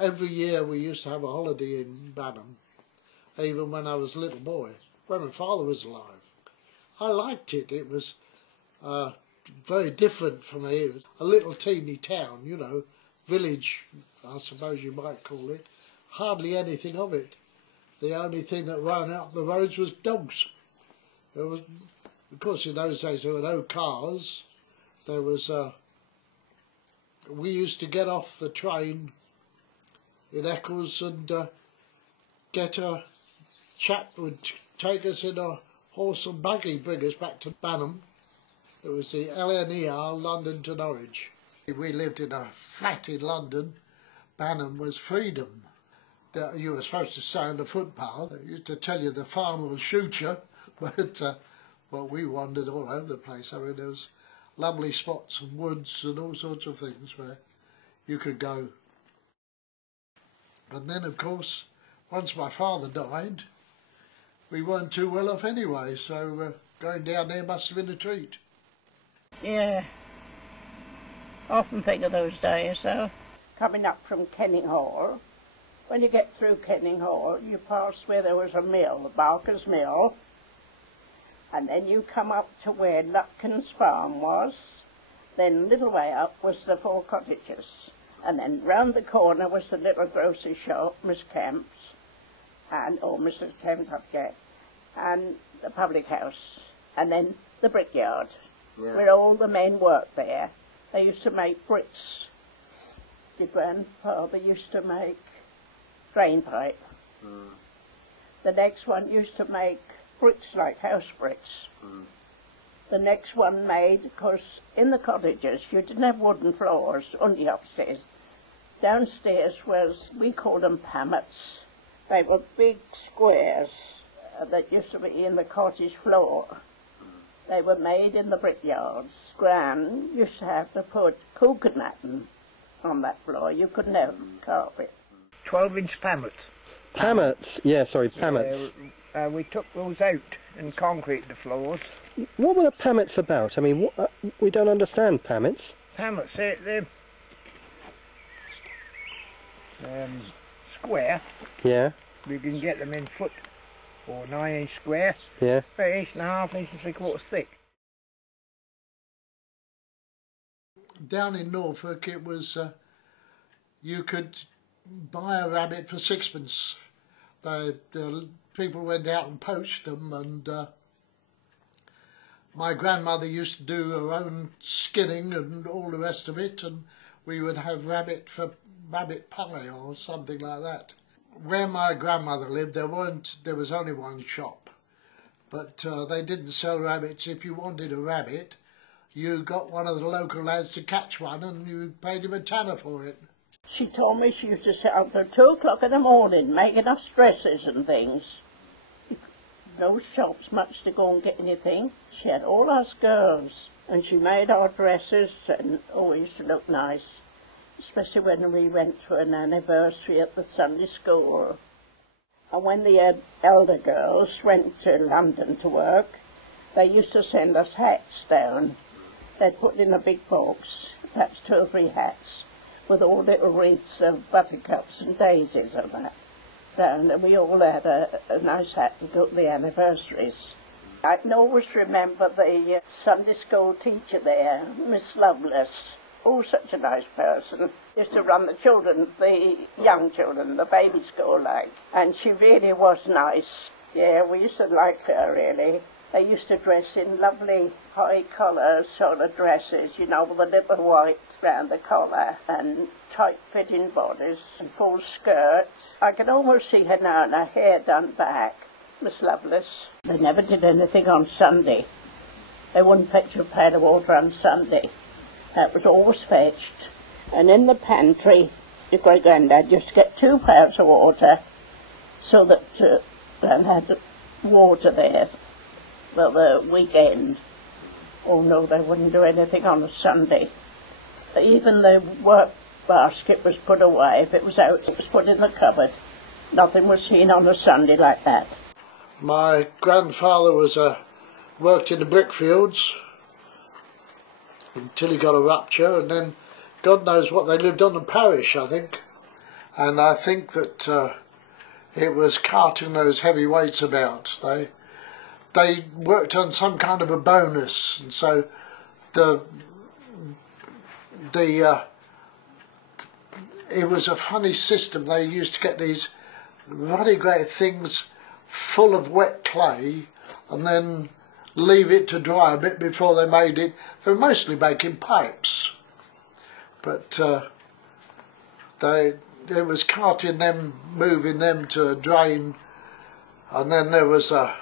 Every year we used to have a holiday in Banham, even when I was a little boy, when my father was alive. I liked it. It was very different for me. It was a little teeny town, you know, village, I suppose you might call it. Hardly anything of it. The only thing that ran up the roads was dogs. There was, of course, in those days there were no cars. There was we used to get off the train in Eccles and get a chap would take us in a horse and buggy, bring us back to Banham. It was the LNER, London to Norwich. We lived in a flat in London. Banham was freedom. You were supposed to stay on the footpath. They used to tell you the farmer will shoot you, but well, we wandered all over the place. I mean, there was lovely spots and woods and all sorts of things where you could go. And then, of course, once my father died, we weren't too well off anyway, so going down there must have been a treat. Yeah, often think of those days, though. Coming up from Kenning Hall, when you get through Kenning Hall, you pass where there was a mill, Barker's Mill, and then you come up to where Lutkin's farm was. Then a little way up was the 4 cottages, and then round the corner was the little grocery shop, Miss Kemp's, or Mrs. Kemp, I forget, and the public house, and then the Brickyard, where all the men worked there. They used to make bricks. Your grandfather used to make drain pipe. The next one used to make bricks like house bricks. The next one made, because in the cottages you didn't have wooden floors, only upstairs. Downstairs was, we called them pammets. They were big squares that used to be in the cottage floor. They were made in the brickyards. Gran used to have to put coconut on that floor. You couldn't have carpet. 12-inch pammets. Pammets? Yeah, sorry, pammets. Yeah, we took those out and concrete the floors. What were the pammets about? I mean, we don't understand pammets. Pammets, they're square. Yeah. We can get them in foot or 9-inch square. Yeah. About 1.5 inches, 3/4 thick. Down in Norfolk, it was you could buy a rabbit for 6pence. The people went out and poached them, and my grandmother used to do her own skinning and all the rest of it, and we would have rabbit for rabbit pie or something like that. Where my grandmother lived, there was only one shop, but they didn't sell rabbits. If you wanted a rabbit, you got one of the local lads to catch one, and you paid him a tenner for it. She told me she used to sit up till 2 o'clock in the morning making us dresses and things. No shops much to go and get anything. She had all us girls, and she made our dresses and always looked nice, especially when we went to an anniversary at the Sunday school. And when the elder girls went to London to work, they used to send us hats down. They'd put in a big box, perhaps 2 or 3 hats, with all little wreaths of buttercups and daisies and that down, and we all had a nice hat to go to the anniversaries. I can always remember the Sunday school teacher there, Miss Lovelace. Oh, such a nice person. Used to run the children, the young children, the baby school like, and she really was nice. Yeah, we used to like her really. They used to dress in lovely high collar sort of dresses, you know, with a little white round the collar and tight-fitting bodies and full skirts. I can almost see her now and her hair done back, Miss Lovelace. They never did anything on Sunday. They wouldn't fetch a pail of water on Sunday. That was always fetched. And in the pantry, your great-granddad used to get 2 pails of water so that Gran had water there for the weekend. Oh no, they wouldn't do anything on a Sunday. Even the work basket was put away. If it was out, it was put in the cupboard. Nothing was seen on a Sunday like that. My grandfather worked in the brickfields until he got a rupture, and then God knows what, they lived on the parish, I think. and I think that it was carting those heavy weights about. They worked on some kind of a bonus, and so it was a funny system. They used to get these really great things full of wet clay and then leave it to dry a bit before they made it. They were mostly making pipes, but it was carting them, moving them to a drain, and then there was a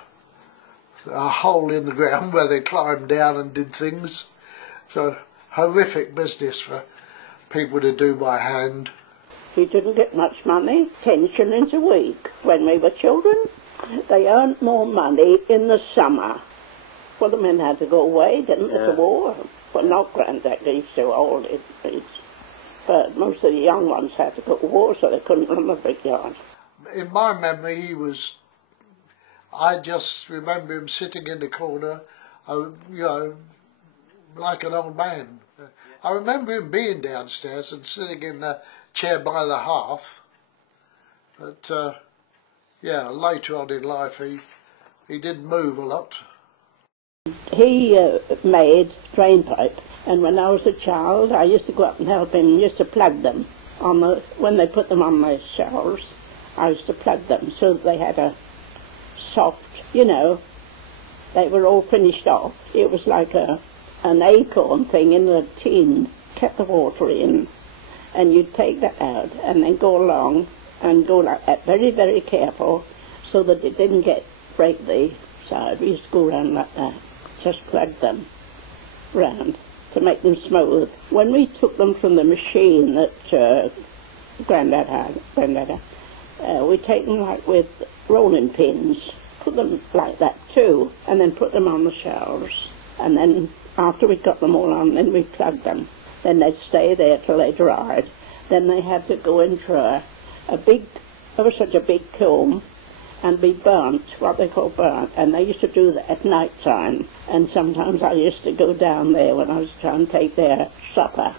hole in the ground where they climbed down and did things. So horrific business for people to do by hand. We didn't get much money, 10 shillings a week when we were children. They earned more money in the summer. Well, the men had to go away, didn't they, to war. Well, not Grandad, he's too old, but most of the young ones had to go to war, so they couldn't run the brickyard. In my memory, I just remember him sitting in the corner, like an old man. I remember him being downstairs and sitting in the chair by the hearth, but later on in life he didn't move a lot. He made drain pipe, and when I was a child I used to go up and help him, used to plug them when they put them on the shelves. I used to plug them so that they had a soft, they were all finished off. It was like an acorn thing in a tin, kept the water in, and you'd take that out and then go along and go like that, very, very careful, so that it didn't break the side. We used to go around like that, just plug them round to make them smooth. When we took them from the machine that Grandad had, we take them like with rolling pins, put them like that too, and then put them on the shelves. And then after we got them all on, then we plugged them. Then they'd stay there till they dried. Then they had to go into such a big kiln and be burnt, what they call burnt. And they used to do that at night time. And sometimes I used to go down there when I was trying to take their supper.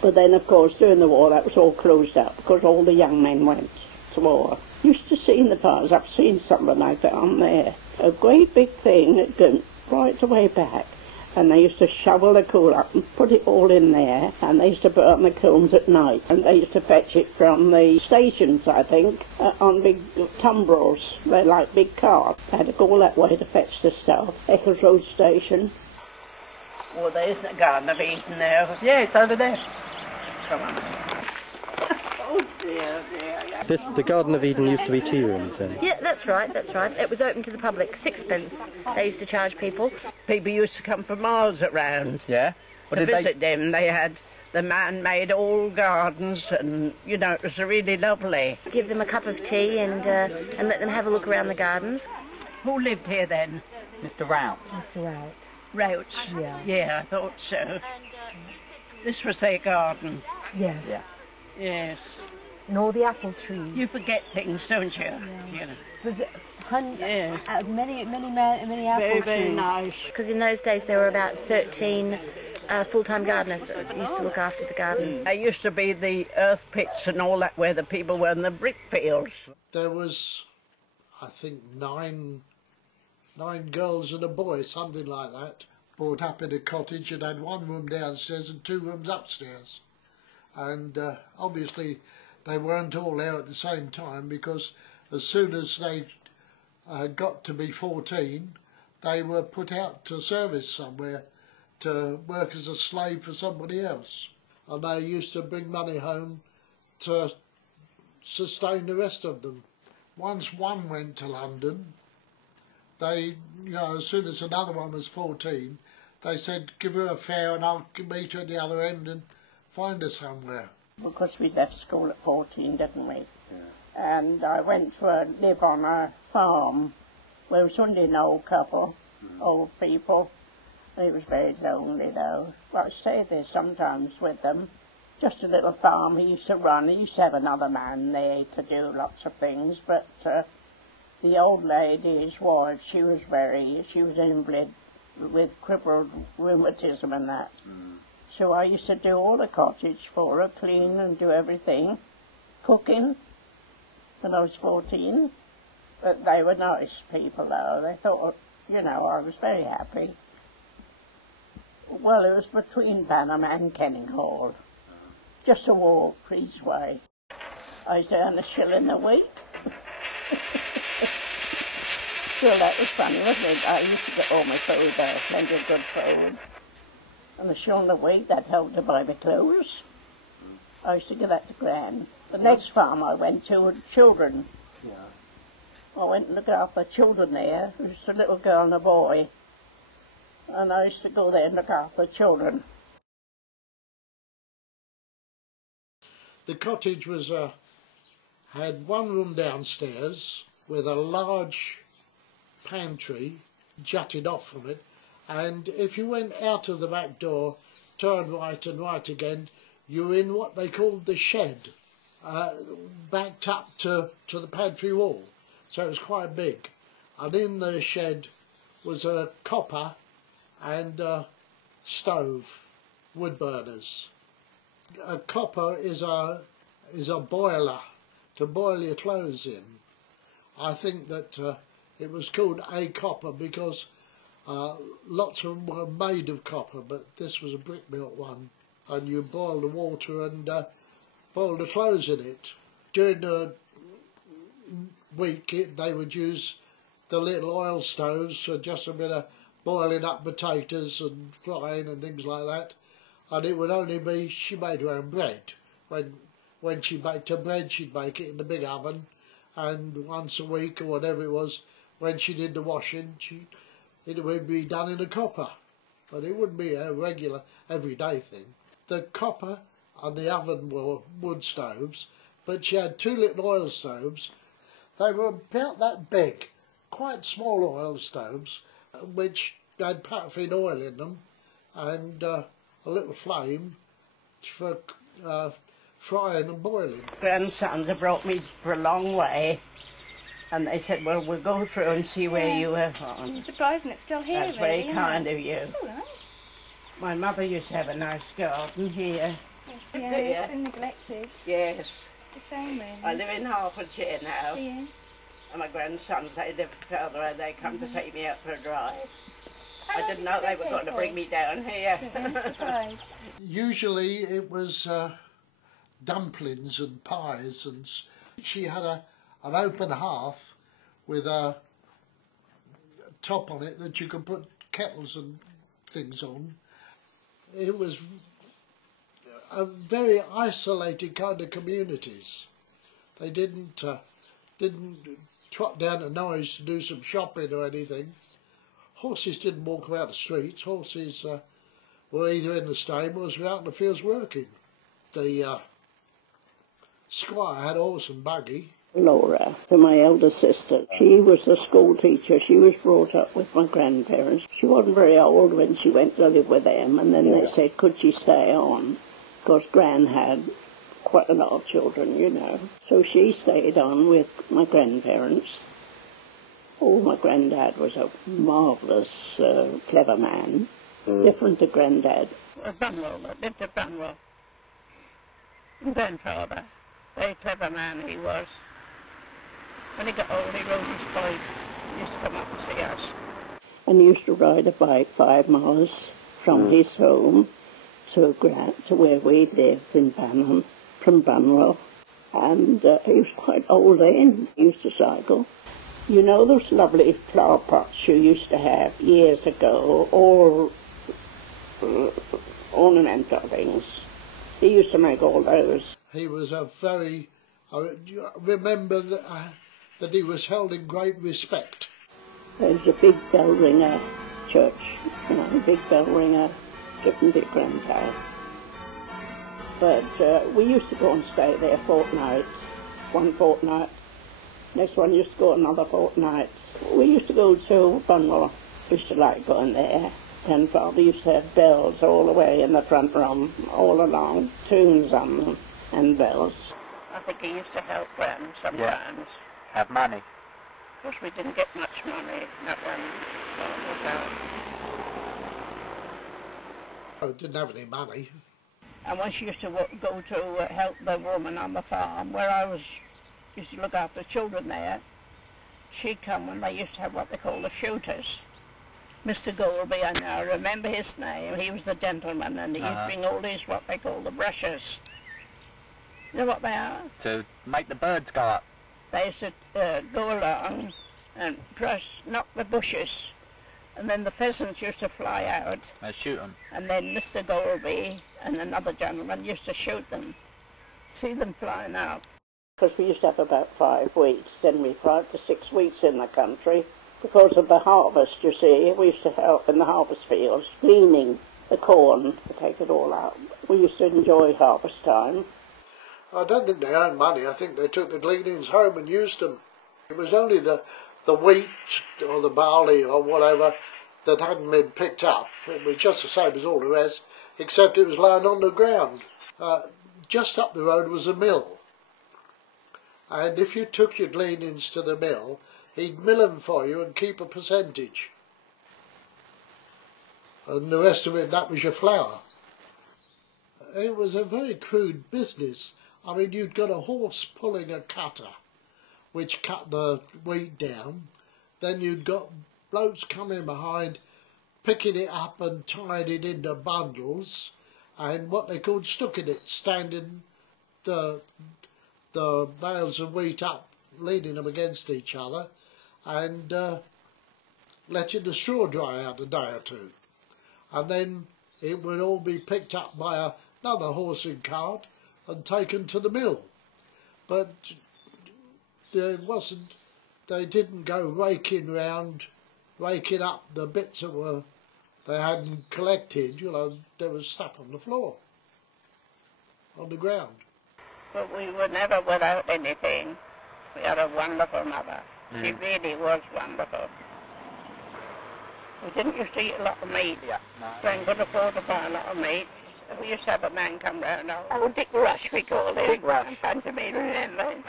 But then, of course, during the war, that was all closed up because all the young men went to war. Used to see in the bars, I've seen something like that on there. A great big thing that went right the way back. And they used to shovel the coal up and put it all in there, and they used to burn the kilns at night, and they used to fetch it from the stations, I think, on big tumbrils. They're like big carts. They had to go that way to fetch the stuff. Eccles Road Station. Well, there isn't a Garden of Eden there. Yeah, it's over there. Come on. Oh dear, dear. The Garden of Eden used to be tea rooms then? Yeah, that's right. It was open to the public, 6pence. They used to charge people. People used to come for miles around. Yeah? To visit them. They had the man-made all gardens, and, it was really lovely. Give them a cup of tea and let them have a look around the gardens. Who lived here then? Mr. Rout. Mr. Rout. Routs? Yeah. Yeah, I thought so. This was their garden. Yes. Yeah. Yes. And all the apple trees. You forget things, don't you? Yeah. You know. Many apple Very, trees. very nice. Because in those days there were about 13 full-time gardeners that used to look after the garden. There used to be the earth pits and all that where the people were in the brick fields. There was, I think, nine girls and a boy, something like that, brought up in a cottage and had one room downstairs and 2 rooms upstairs. And obviously they weren't all there at the same time, because as soon as they got to be 14, they were put out to service somewhere to work as a slave for somebody else. And they used to bring money home to sustain the rest of them. Once one went to London, they, as soon as another one was 14, they said, give her a fare and I'll meet her at the other end and find her somewhere. Because we left school at 14, didn't we? Yeah. And I went to live on a farm where it was only an old couple, old people. It was very lonely though. But I stayed there sometimes with them. Just a little farm he used to run. He used to have another man there to do lots of things, but the old lady, she was an invalid with crippled rheumatism and that. So I used to do all the cottage for her, clean and do everything. cooking when I was 14. But they were nice people, though. They thought, you know, I was very happy. Well, it was between Banham and Kenninghall. Just a walk each way. I used to earn £1 a week. Sure, that was funny, wasn't it? I used to get all my food there, plenty of good food. And £1 a week, that helped to buy my clothes. I used to give that to Gran. The next farm I went to were children. Yeah. I went and looked after children there. There was a little girl and a boy. And I used to go there and look after children. The cottage was had one room downstairs with a large pantry jutted off from it, and if you went out of the back door, turned right and right again, you were in what they called the shed, backed up to the pantry wall, so it was quite big. And in the shed was a copper and a stove, wood burners. A copper is a boiler to boil your clothes in. I think that it was called a copper because lots of them were made of copper, but this was a brick-built one, and you boil the water and boil the clothes in it. During the week they would use the little oil stoves for just a bit of boiling up potatoes and frying and things like that. And it would only be, she made her own bread. When she baked her bread, she'd bake it in the big oven, and once a week or whatever it was, when she did the washing, it would be done in a copper. But it wouldn't be a regular, everyday thing. The copper and the oven were wood stoves, but she had two little oil stoves. They were about that big, quite small oil stoves, which had paraffin oil in them, and a little flame for frying and boiling. Grandsons have brought me for a long way, and they said, well, we'll go through and see where you were from. It's surprising it's still here. That's very really, kind of you. It's all right. My mother used to have a nice garden here. Yeah, it's been neglected. Yes. It's a shame, really. I live in Hertfordshire now, Yeah. and my grandsons, they live further, and they come to take me out for a drive. I didn't know they were going to bring me down here. Surprise. Usually it was dumplings and pies, and she had an open hearth with a top on it that you could put kettles and things on. It was a very isolated kind of communities. They didn't trot down to Norwich to do some shopping or anything. Horses didn't walk about the streets. Horses were either in the stables or out in the fields working. The squire had a horse and buggy. Laura, to my elder sister, she was a school teacher. She was brought up with my grandparents. She wasn't very old when she went to live with them, and then they said, could she stay on? Because Gran had quite a lot of children, you know. So she stayed on with my grandparents. Oh, my granddad was a marvellous, clever man. Different to Granddad. Banwell, lived at Banwell. Grandfather, very clever man he was. When he got old, he rode his bike. He used to come up and see us. And he used to ride a bike 5 miles from his home to where we lived in Banham, from Banwell. And he was quite old then. He used to cycle. You know those lovely flower pots you used to have years ago, all ornamental things? He used to make all those. He was a very, I remember that he was held in great respect. There's a big bell ringer church, you know, a big bell ringer, different to Granddad. But we used to go and stay there one fortnight. Next one used to go another fortnight. We used to go to Bunwell. We used to like going there. And Father used to have bells all the way in the front room, all along, tunes on them, and bells. I think he used to help Gran sometimes. Yeah. Have money. Of course, we didn't get much money, not when Gran was out. I didn't have any money. And when she used to go to help the woman on the farm, where I used to look after children there, she'd come when they used to have what they call the shooters. Mr. Golby, I now remember his name. He was the gentleman, and he'd bring all these what they call the brushes. You know what they are? To make the birds go up. They used to go along and knock the bushes, and then the pheasants used to fly out. They shoot them. And then Mr. Golby and another gentleman used to shoot them, see them flying out. Because we used to have about 5 weeks, generally 5 to 6 weeks in the country. Because of the harvest, you see, we used to help in the harvest fields, gleaning the corn to take it all out. We used to enjoy harvest time. I don't think they earned money. I think they took the gleanings home and used them. It was only the wheat or the barley or whatever that hadn't been picked up. It was just the same as all the rest, except it was lying on the ground. Just up the road was a mill. And if you took your gleanings to the mill, he'd mill them for you and keep a percentage. And the rest of it, that was your flour. It was a very crude business. I mean, you'd got a horse pulling a cutter, which cut the wheat down. Then you'd got blokes coming behind, picking it up and tying it into bundles, and what they called stooking it, standing the bales of wheat up, leaning them against each other, and letting the straw dry out a day or two. And then it would all be picked up by another horse and cart and taken to the mill. But they didn't go raking up the bits that they hadn't collected. You know, there was stuff on the floor, on the ground. But we were never without anything. We had a wonderful mother. She really was wonderful. We didn't used to eat a lot of meat. Yeah, no. Then could afford to buy a lot of meat. We used to have a man come round, Dick Rush we called him. Dick Rush. I fancy me remembering.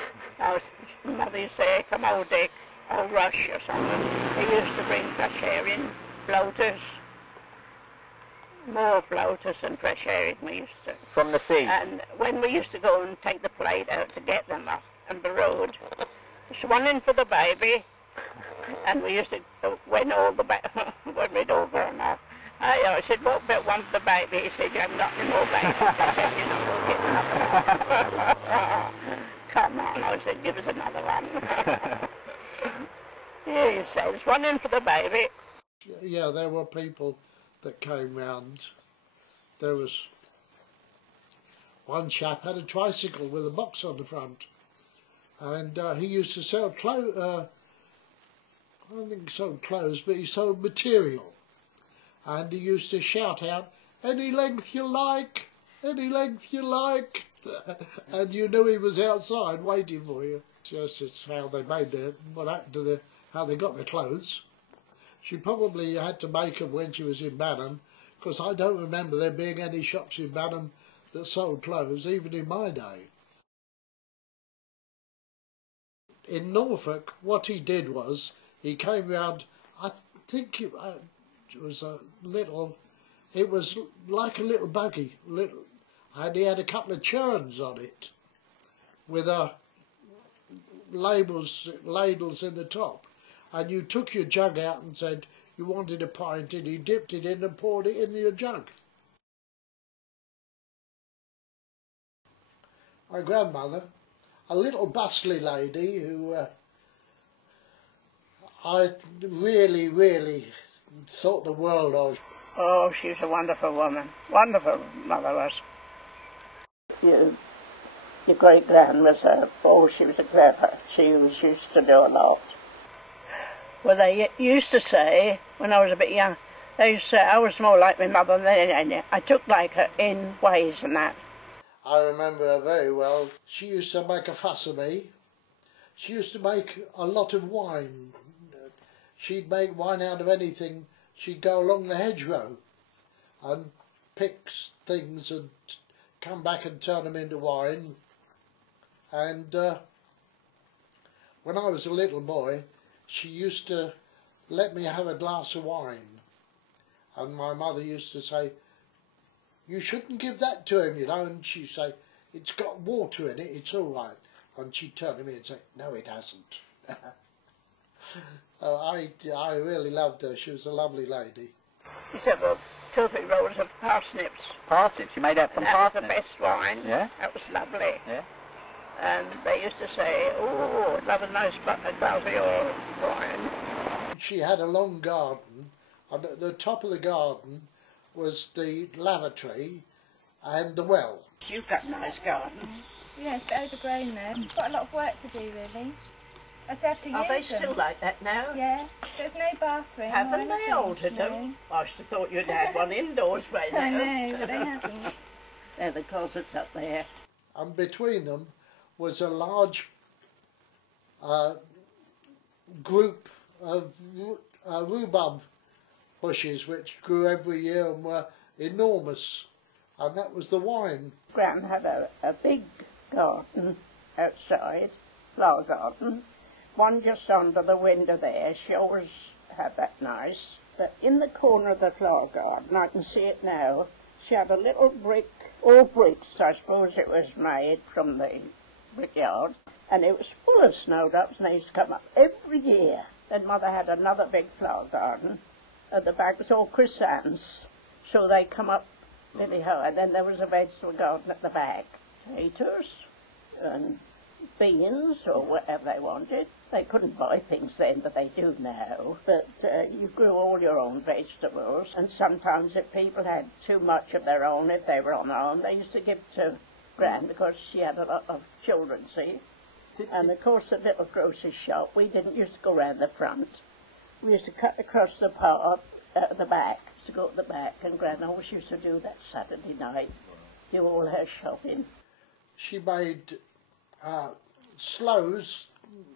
Mother used to say, come old Dick, old Rush or something. He used to bring fresh herring, bloaters. More bloaters and fresh herring we used to. From the sea? And when we used to go and take the plate out to get them off on the road, there's one in for the baby, and we used to, when we'd all grown up, I said, what about one for the baby? He said, you haven't got any more baby. I said, you're not going to get another. Come on, I said, give us another one. Yeah, you say, there's one in for the baby. Yeah, there were people that came round. There was one chap had a tricycle with a box on the front, and he used to sell clothes. I don't think he sold clothes, but he sold material. And he used to shout out, any length you like, any length you like. And you knew he was outside waiting for you. Just it's how they made how they got their clothes. She probably had to make them when she was in Banham, because I don't remember there being any shops in Banham that sold clothes, even in my day. In Norfolk, what he did was, he came round, I think it was like a little buggy, and he had a couple of churns on it, with ladles in the top. And you took your jug out and said you wanted a pint, and he dipped it in and poured it in your jug. My grandmother, a little bustly lady who I really, really thought the world of. Oh, she was a wonderful woman. Wonderful mother was. Your great-gran was she was a clever. She used to do a lot. Well, they used to say, when I was a bit young, they used to say I was more like my mother than any. I took like her in ways and that. I remember her very well. She used to make a fuss of me. She used to make a lot of wine. She'd make wine out of anything. She'd go along the hedgerow and pick things and come back and turn them into wine. And when I was a little boy, she used to let me have a glass of wine. And my mother used to say, you shouldn't give that to him, you know. And she'd say, it's got water in it, it's all right. And she'd turn to me and say, no, it hasn't. I really loved her. She was a lovely lady. Used to have 2 or 3 rolls of parsnips. Parsnips, you made out from That parsnips? was the best wine. Yeah? That was lovely. Yeah. And they used to say, oh, I'd love a nice glass of your wine. She had a long garden, and at the top of the garden was the lavatory and the well. You've got a nice garden. Yeah, it's a bit overgrown there. Quite a lot of work to do, really. I still have to Are they use them. still like that now? Yeah. There's no bathroom. Haven't or they anything. altered them? I should have thought you'd had one indoors by now. I know, but they haven't. They're the closets up there. And between them was a large group of rhubarb bushes which grew every year and were enormous, and that was the wine. Gran had a big garden outside, flower garden, one just under the window there. She always had that nice. But in the corner of the flower garden, I can see it now, she had a little brick, all bricks, I suppose it was made from the Brickyard, and it was full of snowdrops, and they used to come up every year. Then Mother had another big flower garden. At the back was all chrysanthemums, so they come up really high. And then there was a vegetable garden at the back, potatoes and beans or whatever they wanted. They couldn't buy things then, but they do now. But you grew all your own vegetables, and sometimes if people had too much of their own, if they were on their own, they used to give to Gran, because she had a lot of children, see. And of course the little grocer's shop, we didn't used to go round the front. We used to cut across the path at the back, to go to the back, and Gran always used to do that Saturday night, do all her shopping. She made sloes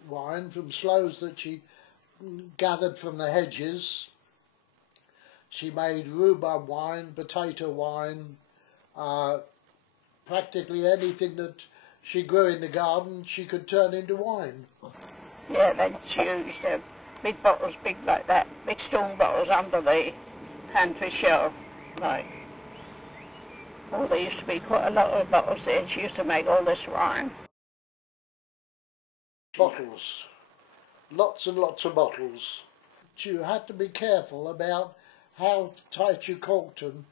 wine from sloes that she gathered from the hedges. She made rhubarb wine, potato wine, practically anything that she grew in the garden she could turn into wine. Yeah, then she used to have big bottles, big like that, big stone bottles under the pantry shelf, like. Oh, there used to be quite a lot of bottles there, and she used to make all this wine. Bottles. Lots and lots of bottles. You had to be careful about how tight you corked them,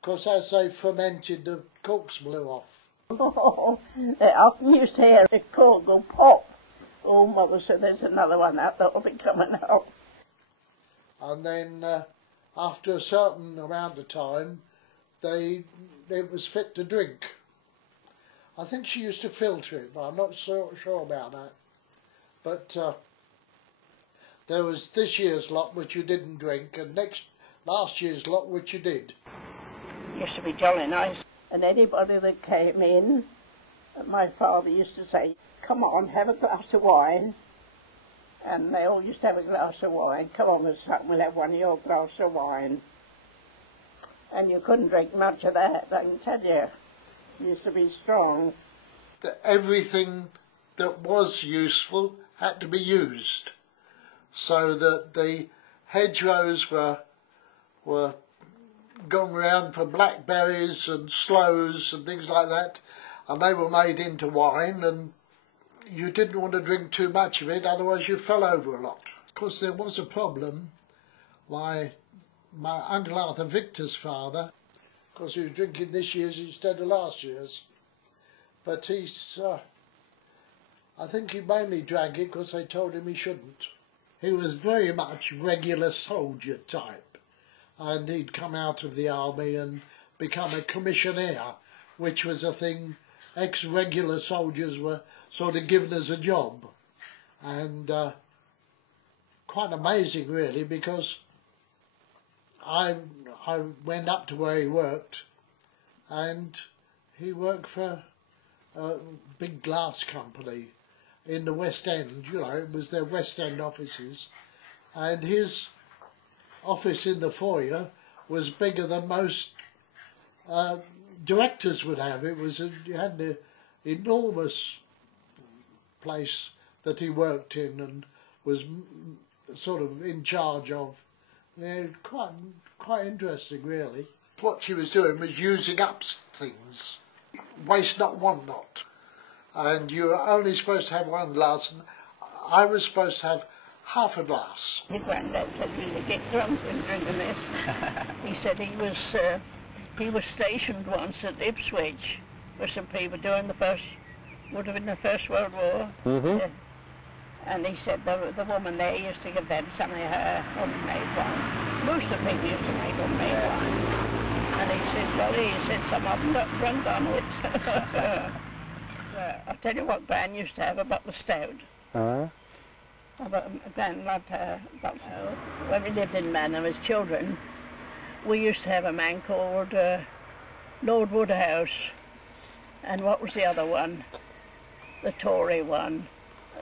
because as they fermented, the corks blew off. Oh, I often used to hear a cork go pop. Oh, Mother said there's another one that'll be coming out. And then after a certain amount of time, it was fit to drink. I think she used to filter it, but I'm not so sure about that. But there was this year's lot which you didn't drink, and last year's lot which you did. Used to be jolly nice. And anybody that came in, my father used to say, come on, have a glass of wine. And they all used to have a glass of wine. Come on, Miss Hutton, we'll have one of your glass of wine. And you couldn't drink much of that, I can tell you. It used to be strong. Everything that was useful had to be used, so that the hedgerows were gone round for blackberries and sloes and things like that, and they were made into wine, and you didn't want to drink too much of it, otherwise you fell over a lot. Of course, there was a problem. My Uncle Arthur Victor's father, because he was drinking this year's instead of last year's, but I think he mainly drank it because they told him he shouldn't. He was very much regular soldier type, and he'd come out of the army and become a commissionaire, which was a thing ex-regular soldiers were sort of given as a job. And quite amazing, really, because I went up to where he worked, and he worked for a big glass company in the West End. You know, it was their West End offices, and his office in the foyer was bigger than most directors would have. He had an enormous place that he worked in and was sort of in charge of. Yeah, quite interesting, really. what she was doing was using up things. Waste not, want not. And you were only supposed to have one glass, and I was supposed to have half a glass. Your granddad said you'd get drunk and drinking this. He said he was stationed once at Ipswich with some people during the First World War. Mm-hmm. And he said the woman there used to give them some of her homemade wine. Most of the people used to make homemade wine. And he said, some of them got drunk on it. I'll tell you what Gran used to have about the stout. Gran loved her. When we lived in Banham as children, we used to have a man called Lord Woodhouse. And what was the other one? The Tory one.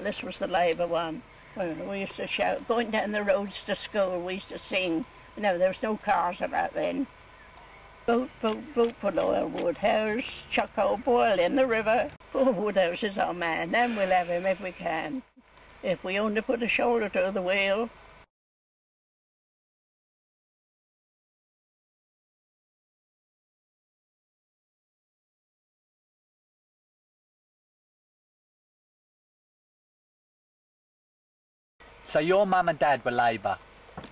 This was the Labour one. We used to shout, going down the roads to school, we used to sing. There was no cars about then. Vote, vote, vote for Lord Woodhouse, chuck old Boyle in the river. Poor Woodhouse is our man, and we'll have him if we can. If we only put a shoulder to the wheel. So your mum and dad were Labour?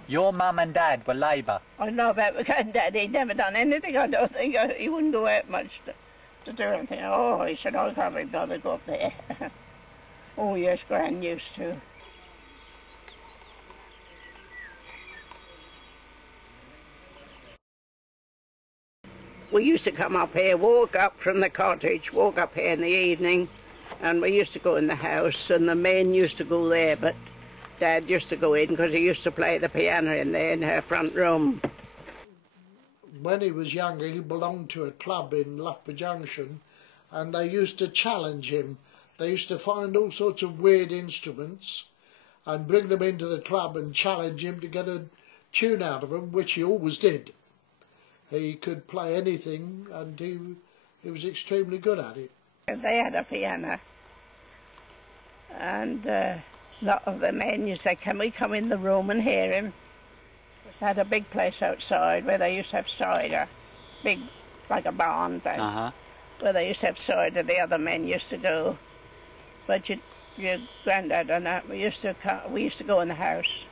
Your mum and dad were Labour? I know about my granddad. He'd never done anything. I don't think he wouldn't go out much to do anything. Oh, he said, I can't be bothered to go up there. Oh, yes, Gran used to. We used to come up here, walk up from the cottage, walk up here in the evening, and we used to go in the house, and the men used to go there, but Dad used to go in because he used to play the piano in there in her front room. When he was younger, he belonged to a club in Loughborough Junction, and they used to challenge him. They used to find all sorts of weird instruments and bring them into the club and challenge him to get a tune out of them, which he always did. He could play anything, and he was extremely good at it. They had a piano, and a lot of the men used to say, can we come in the room and hear him? They had a big place outside where they used to have cider, big, like a barn place, where they used to have cider. The other men used to go. But your granddad and that, we used to go in the house.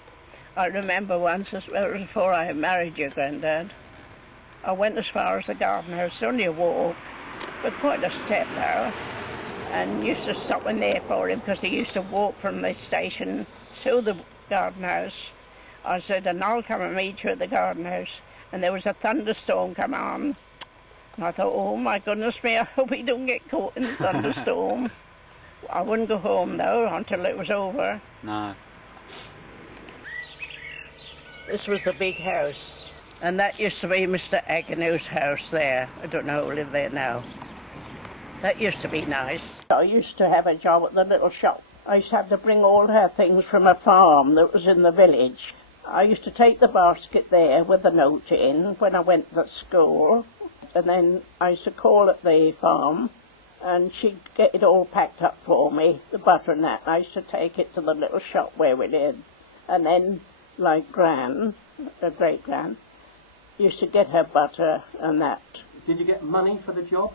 I remember once, it was before I married your granddad, I went as far as the garden house, only a walk, but quite a step now, and used to stop in there for him because he used to walk from the station to the garden house. I said, and I'll come and meet you at the garden house. And there was a thunderstorm come on. And I thought, oh my goodness me, I hope he don't get caught in the thunderstorm. I wouldn't go home though until it was over. No. This was a big house. And that used to be Mr. Agnew's house there. I don't know who lived there now. That used to be nice. I used to have a job at the little shop. I used to have to bring all her things from a farm that was in the village. I used to take the basket there with the note in when I went to school. And then I used to call at the farm and she'd get it all packed up for me, the butter and that. I used to take it to the little shop where we lived. And then, like Gran, a great-gran, used to get her butter and that. Did you get money for the job?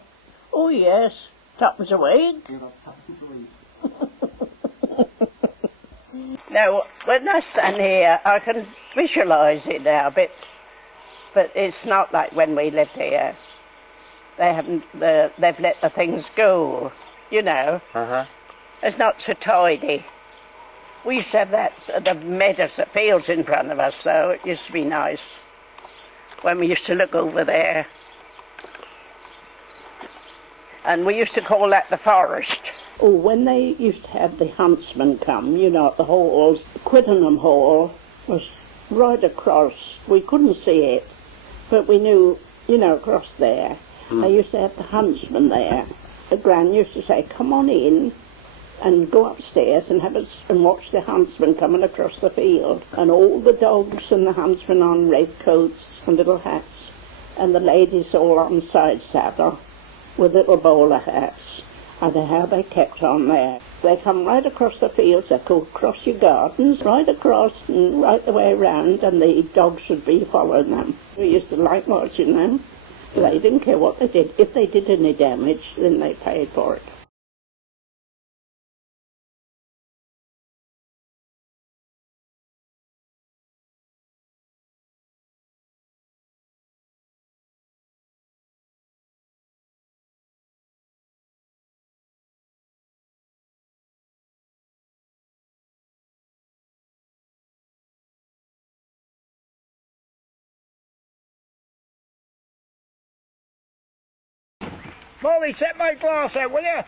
Oh, yes. Tuppence a week. Yeah, tuppence a week. Now, when I stand here, I can visualise it now a bit, but it's not like when we lived here. They've let the things go, you know. It's not so tidy. We used to have the meadows, the fields in front of us, so it used to be nice when we used to look over there. And we used to call that the forest. Oh, when they used to have the huntsmen come, you know, at the halls, Quittenham Hall was right across. We couldn't see it, but we knew, you know, across there. They used to have the huntsmen there. The Gran used to say, come on in and go upstairs and and watch the huntsmen coming across the field. And all the dogs and the huntsmen on red coats and little hats, and the ladies all on side saddle with little bowler hats. And how they kept on there. They come right across the fields, they go across your gardens, right across and right the way around, and the dogs would be following them. We used to like watching them. They didn't care what they did. If they did any damage, then they paid for it. Molly, set my glass out, will you?